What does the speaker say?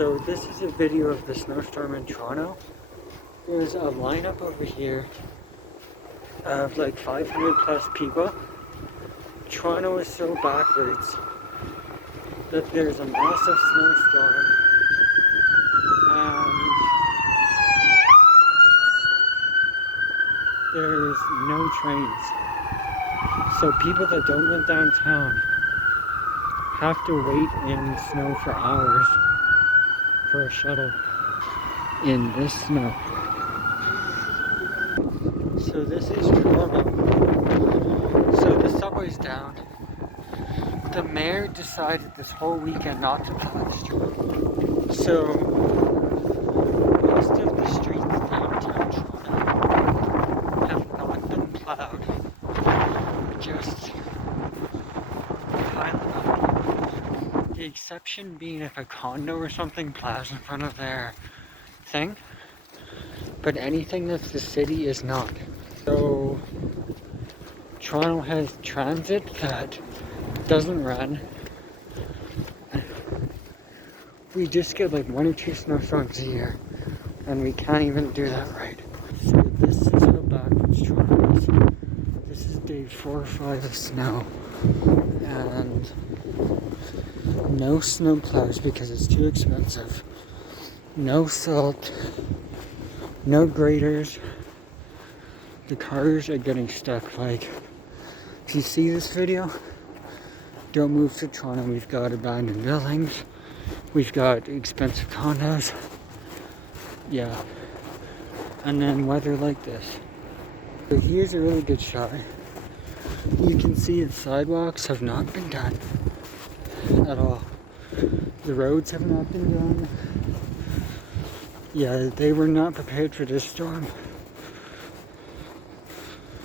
So this is a video of the snowstorm in Toronto. There's a lineup over here of like 500 plus people. Toronto is so backwards that there's a massive snowstorm and there's no trains. So people that don't live downtown have to wait in snow for hours for a shuttle in this snow. So this is Toronto. So the subway's down. The mayor decided this whole weekend not to plow the street. So most of the streets downtown Toronto have not been plowed. Just piling up. The exception being if a condo or something plows in front of their thing. But anything that's the city is not. So Toronto has transit that doesn't run. We just get like 1 or 2 snowstorms a year and we can't even do that right. So this is how backwards Toronto is. This is day 4 or 5 of snow and no snow plows because it's too expensive. No salt, no graders. The cars are getting stuck. Like, if you see this video, don't move to Toronto. We've got abandoned buildings. We've got expensive condos. Yeah. And then weather like this. So here's a really good shot. You can see the sidewalks have not been done at all. The roads have not been done. Yeah, they were not prepared for this storm.